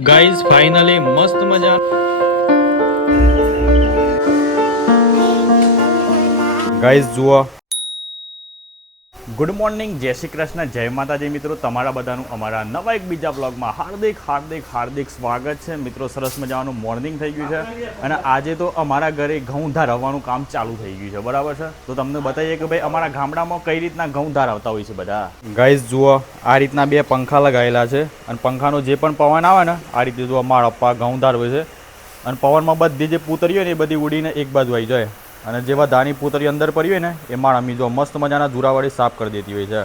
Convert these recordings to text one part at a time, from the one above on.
Guys finally મસ્ત મજા. Guys જુઓ. ગુડ મોર્નિંગ જય શ્રી કૃષ્ણ, જય માતાજી મિત્રો, તમારા બધાનું અમારા નવા એક બીજા બ્લોગમાં હાર્દિક હાર્દિક હાર્દિક સ્વાગત છે. મિત્રો, સરસ મજાનું મોર્નિંગ થઈ ગયું છે અને આજે તો અમારા ઘરે ઘઉં ધારવવાનું કામ ચાલુ થઈ ગયું છે, બરાબર છે? તો તમને બતાવીએ કે ભાઈ અમારા ગામડામાં કઈ રીતના ઘઉં ધારવતા હોય છે બધા? ગાઈઝ જુઓ, આ રીતના બે પંખા લગાવેલા છે અને પંખાનો જે પણ પવન આવે ને, આ રીતે જુઓ, મારા પપ્પા ઘઉં ધારવે છે અને પવનમાં બધી જે પૂતરી ને એ બધી ઉડીને એક બાજુ આવી જાય. અને જેવા ધાની પૂતળી અંદર પડી હોય ને, એ માળામી જો મસ્ત મજાના ધુરાવાળી સાફ કરી દેતી હોય છે.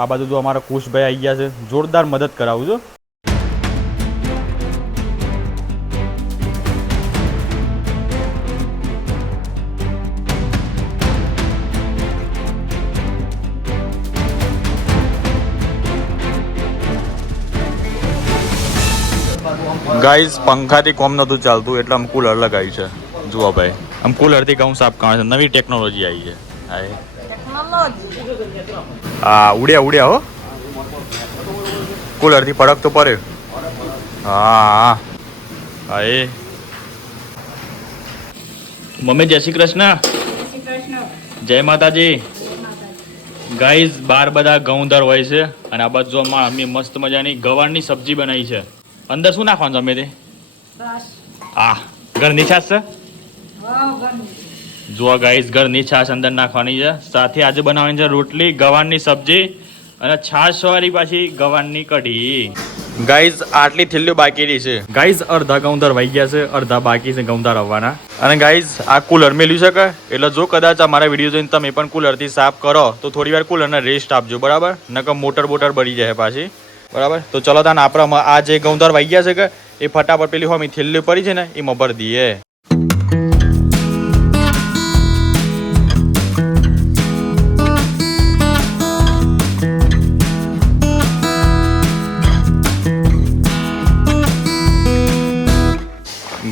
આ બાજુ જો અમારા કુશભાઈ આવી ગયા છે, જોરદાર મદદ કરાવું છું. ગાઈઝ, પંખાથી કોમ નહોતું ચાલતું, એટલે આમ કુલર લગાવી છે. જુઓ ભાઈ. કુલરથી ઘઉં સાફ કરે છે. નવી ટેકનોલોજી આવી છે. હા એ. હા ઉડ્યા ઉડ્યા હો. કુલરથી ફરક તો પડે હા હા. હા એ. મમ્મી જય શ્રી કૃષ્ણ. જય માતાજી. ગાઈઝ બાર બધા ઘઉંધર હોય છે અને આ બાજુ અમે મસ્ત મજાની ગવારની સબ્જી બનાવી છે. અંદર શું નાખવાનું તમે તે? આ ઘરની છાશ છે? જુઓ ગાઈસ ઘરની છાશ અંદર નાખવાની છે. સાથે આજે બનાવવાની છે રોટલી ગવારની સબ્જી અને છાશ વાળી પાછી ગવારની કઢી. ગાઈઝ આટલી થેલીઓ બાકી રહી છે. ગાઈઝ અડધા ગૌંધર વાઈ ગયા છે અડધા બાકી છે ગૌંધર આવવાના. અને ગાઈઝ આ કુલર મેલ્યું છે કે? એટલે જો કદાચ અમારા વીડિયો જોઈને તમે પણ કુલરથી સાફ કરો તો થોડી વાર કુલરને રેસ્ટ આપજો બરાબર? નકર મોટર બોટર બળી જાય પાછી. બરાબર? તો ચલો તાન આપણે આ જે ગૌંધર વાઈ ગયા છે કે એ ફટાફટ પેલી હોમી થેલી પડી છે ને એમાં ભરી દઈએ.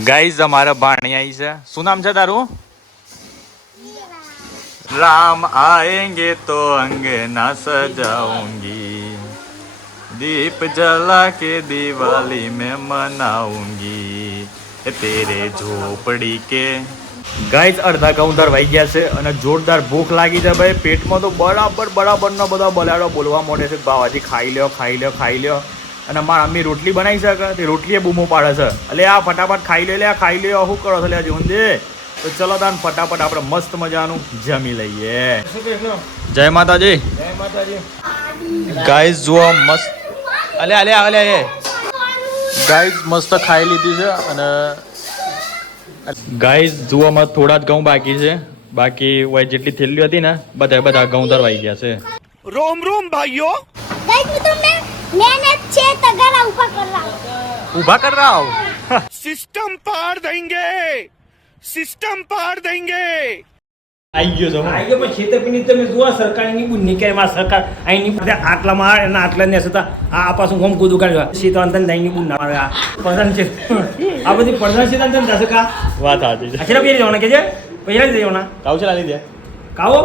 ગાઈઝ, અમારા ભાણિયાઈ છે. શું નામ છે તારું? રામ આયંગે તો અંગે ના સજાઉંગી. દીપ જલા કે દિવાળી મેં મનાઉંગી. તેરે ઝોપડી કે ગાઈઝ, અડધા ઘઉં ધરવાઈ ગયા છે અને જોરદાર ભૂખ લાગી છે ભાઈ. પેટમાં તો બરાબર બરાબરનો બધા બલાડો બોલવા મોડે છે. બાવાજી ખાઈ લ્યો ખાઈ લ્યો ખાઈ લ્યો. અને મારા મમ્મી રોટલી બનાવી શકે તે રોટલીએ બૂમો પાડે છે. એટલે આ ફટાફટ ખાઈ લે આ ખાઈ લે શું કરો છો જીવન દે તો ચલો તાન ફટાફટ આપણે મસ્ત મજાનું જમી લઈએ. જય માતાજી. જય માતાજી ગાઈસ જુઓ મસ્ત. અલે અલે અલે એ ગાઈસ મસ્ત ખાઈ લીધી છે અને ગાઈસ જુઓમાં થોડા જ ઘઉં બાકી છે. બાકી ઓય જેટલી થેલીઓ હતી ને બધા બધા ઘઉં ધરવાઈ ગયા છે. રોમ રોમ ભાઈઓ. ગાઈસ મિત્રો મહેનત છે તો ગળા ઊભા કરાવ ઊભા કરાવ સિસ્ટમ પાર દેંગે સિસ્ટમ પાર દેંગે આવી ગયો તમે આવી ગયો પણ છેતરપિંડી તમે જોવા સરકારની બુદ્ધ નીકળે સરકાર અહીંની બધા આટલા માર અને આટલા ને છતાં આ પાછું હોમ કુદું કાઢ્યો શીતાંતન દાઈની બુ ના મારે આ છે આ બધી પ્રધાન શીતાંતન થશે કા વાત સાચી છે અચરા પીરી જવાના કે જે પૈસા લઈ જવાના કાવ છે લાલી દે કાવો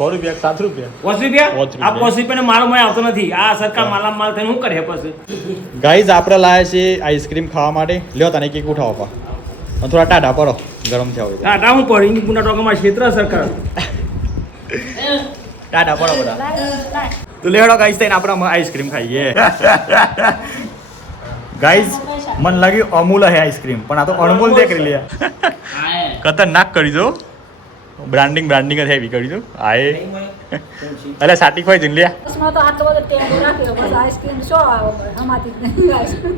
છ રૂપિયા સાત રૂપિયા. પોસ રૂપિયા? આ રૂપિયા. પોસ રૂપિયાનો માલ મળે આવતો નથી. આ સરકાર માલા માલ થઈને શું કરે પછી? ગાઈઝ આપણે લાયા છે આઈસ્ક્રીમ ખાવા માટે. લ્યો તને કેક ઉઠાવો પા. થોડા ટાઢા પડો. ગરમ થયા હોય ટાટા હું પડી? ની પુના ટોકામાં ક્ષેત્ર સરકાર. ટાઢા પડો બધા. તો લેડો ગાઈઝ થઈને આપણે આઈસ્ક્રીમ ખાઈએ. ગાઈઝ મને લાગ્યું અમૂલ હે આઈસ્ક્રીમ પણ આ તો અણમૂલ દે કરી લે ખતરનાક કરી દો. બ્રાન્ડિંગ બ્રાન્ડિંગ જ હેવી કરી દો આએ અલે સાટી ખોઈ જઈને લ્યા તો આટલો બધો રાખ્યો બસ આઈસ્ક્રીમ શો આવો? હમાતી જ નહીં. Ice cream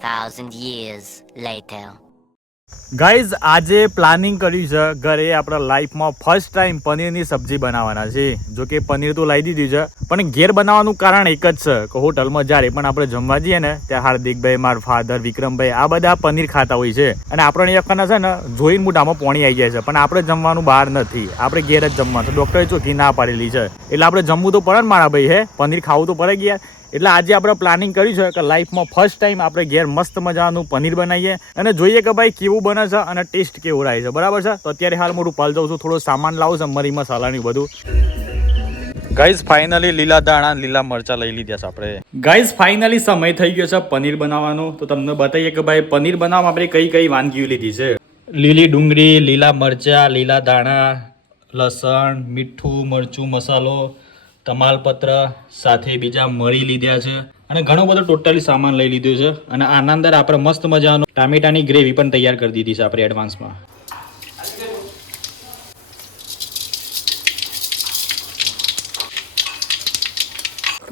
2,000 years later. Guys આજે પ્લાનિંગ કર્યું છે ઘરે આપણા લાઈફમાં ફર્સ્ટ ટાઈમ પનીરની સબ્જી બનાવવાના છે. જો કે પનીર તો લાવી દીધી છે, પણ ઘેર બનાવવાનું કારણ એક જ છે કે હોટલમાં જ્યારે પણ આપણે જમવા જઈએ ને, ત્યાં હાર્દિકભાઈ, મારા ફાધર વિક્રમભાઈ, આ બધા પનીર ખાતા હોય છે. અને આપણે અહીંયા છે ને, જોઈને મોઢામાં પોણી આવી જાય છે, પણ આપણે જમવાનું બહાર નથી. આપણે ઘેર જ જમવાનું છે. ડૉક્ટરે ચોખ્ખી ના પાડેલી છે. એટલે આપણે જમવું તો પડે ને મારા ભાઈ, હે? પનીર ખાવું તો પડે ગયા એટલે આજે આપણે પ્લાનિંગ કર્યું છે કે લાઈફમાં ફર્સ્ટ ટાઈમ આપણે ઘેર મસ્ત મજાનું પનીર બનાવીએ. અને જોઈએ કે ભાઈ કેવું બને છે અને ટેસ્ટ કેવું રહે છે. બરાબર છે? તો અત્યારે હાલ હું રૂપાલ જાઉં છું. થોડો સામાન લાવું છું મરી મસાલાની બધું. ગાઈઝ ફાઇનલી લીલા દાણા લીલા મરચા લઈ લીધા છે આપણે. ગાઈઝ ફાઇનલી સમય થઈ ગયો છે પનીર બનાવવાનો. તો તમને બતાવીએ કે ભાઈ પનીર બનાવવા આપણે કઈ કઈ વાનગીઓ લીધી છે? લીલી ડુંગળી લીલા મરચા લીલા દાણા લસણ મીઠું મરચું મસાલો તમાલપત્ર સાથે બીજા મળી લીધા છે અને ઘણો બધો ટોટલી સામાન લઈ લીધો છે. અને આના અંદર આપણે મસ્ત મજાનો ટામેટાની ગ્રેવી પણ તૈયાર કરી દીધી છે આપણે એડવાન્સમાં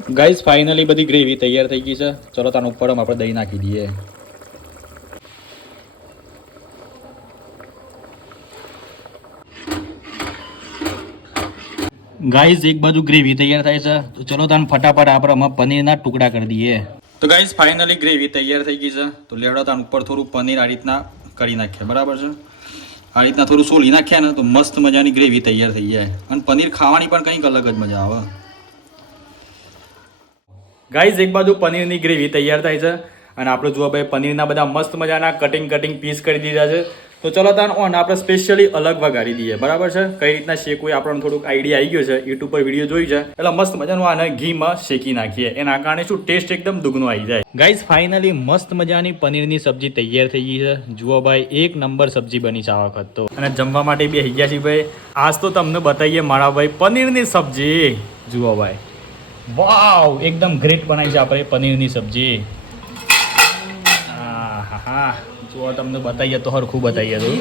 ગાઈઝ ફાઇનલી બધી ગ્રેવી તૈયાર થઈ ગઈ છે. ચલો તાનો ઉપર આપણે દહીં નાખી દઈએ. ગાઈઝ એક બાજુ ગ્રેવી તૈયાર થાય છે. તો ચલો તાન ફટાફટ આપણે આમાં પનીરના ટુકડા કરી દઈએ. તો ગાઈઝ ફાઇનલી ગ્રેવી તૈયાર થઈ ગઈ છે. તો લેવડો તાન ઉપર થોડું પનીર આ રીતના કરી નાખીએ બરાબર છે? આ રીતના થોડું સોલી નાખ્યા ને તો મસ્ત મજાની ગ્રેવી તૈયાર થઈ જાય. અને પનીર ખાવાની પણ કંઈક અલગ જ મજા આવે. ગાઈઝ એક બાજુ પનીરની ગ્રેવી તૈયાર થાય છે. અને આપણે જુઓ ભાઈ પનીરના બધા મસ્ત મજાના કટિંગ કટિંગ પીસ કરી દીધા છે. તો ચલો તાન ઓન, આપણે સ્પેશિયલી અલગ વગાડી દઈએ. બરાબર છે? કઈ રીતના શેકવું આપણને થોડુંક આઈડિયા આવી ગયો છે. યુટ્યુબ પર વીડિયો જોઈ છે. એટલે મસ્ત મજાનું આને ઘીમાં શેકી નાખીએ. એના કારણે શું? ટેસ્ટ એકદમ દુગનો આવી જાય. ગાઈઝ ફાઇનલી મસ્ત મજાની પનીરની સબ્જી તૈયાર થઈ ગઈ છે. જુઓ ભાઈ, એક નંબર સબ્જી બની છે આ વખત તો. અને જમવા માટે બી ગયા છીએ ભાઈ. આજ તો તમને બતાવીએ મારા ભાઈ પનીરની સબ્જી. જુઓ ભાઈ. વાવ એકદમ ગ્રેટ બનાવી છે આપણે પનીરની સબ્જી. આહાહા. તમને બતાવીએ તો હરખું બતાવીએ તો.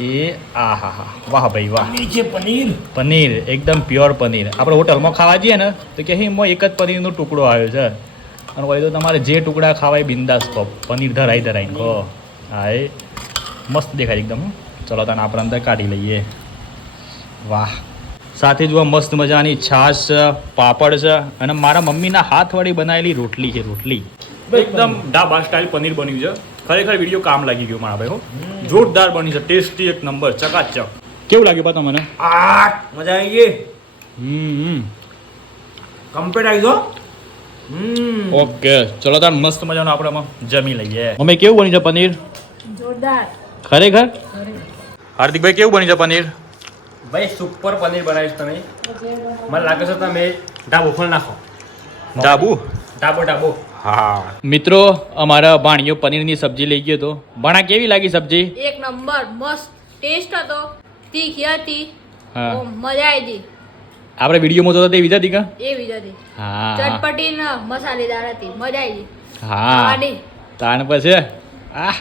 એ આ હા હા. વાહ ભાઈ વાહ. નીચે પનીર. પનીર એકદમ પ્યોર પનીર. આપણે હોટલમાં ખાવા જઈએ ને તો કે એમાં એક જ પનીરનો ટુકડો આવ્યો છે. અને હોય તો તમારે જે ટુકડા ખાવાય બિંદાસ કહો પનીર ધરાઈ ધરાઈ કહો હા. એ મસ્ત દેખાય એકદમ. ચલો તને આપણે અંદર કાઢી લઈએ. વાહ. સાથે જોવા મસ્ત મજાની છાશ છે પાપડ છે અને મારા મમ્મીના હાથવાળી બનાવેલી રોટલી છે રોટલી. એકદમ ઢાબા સ્ટાઇલ પનીર બન્યું છે. ખરેખર વીડિયો કામ લાગી ગયો મારા ભાઈ હો. જોરદાર બની છે. ટેસ્ટી એક નંબર ચકાચક. કેવું લાગ્યું બા તમને? આ મજા આવી ગઈ. હમ કમ્પ્લીટ આવી ગયો હમ. ઓકે ચલો તાર મસ્ત મજાનો આપણે આમાં જમી લઈએ. મમ્મી કેવું બની છે પનીર? જોરદાર. ખરેખર? હાર્દિકભાઈ કેવું બની છે પનીર? ભાઈ સુપર પનીર બનાવીશ તમે. મને લાગે છે તમે ડાબો ખોલ નાખો. ડાબુ ડાબો ડાબો હા. મિત્રો અમારા ભાણિયો પનીરની સબ્જી લઈ ગયો તો. ભાણા કેવી લાગી સબ્જી? એક નંબર મસ્ત. ટેસ્ટ હતો. તીખી હતી. હા. મજા આવી ગઈ આપણે વિડીયોમાં જોતા તે વિધા કા? એ જ હતી હા. ચટપટી ને મસાલેદાર હતી. મજા આવી ગઈ હા. તાણ પછી આહ.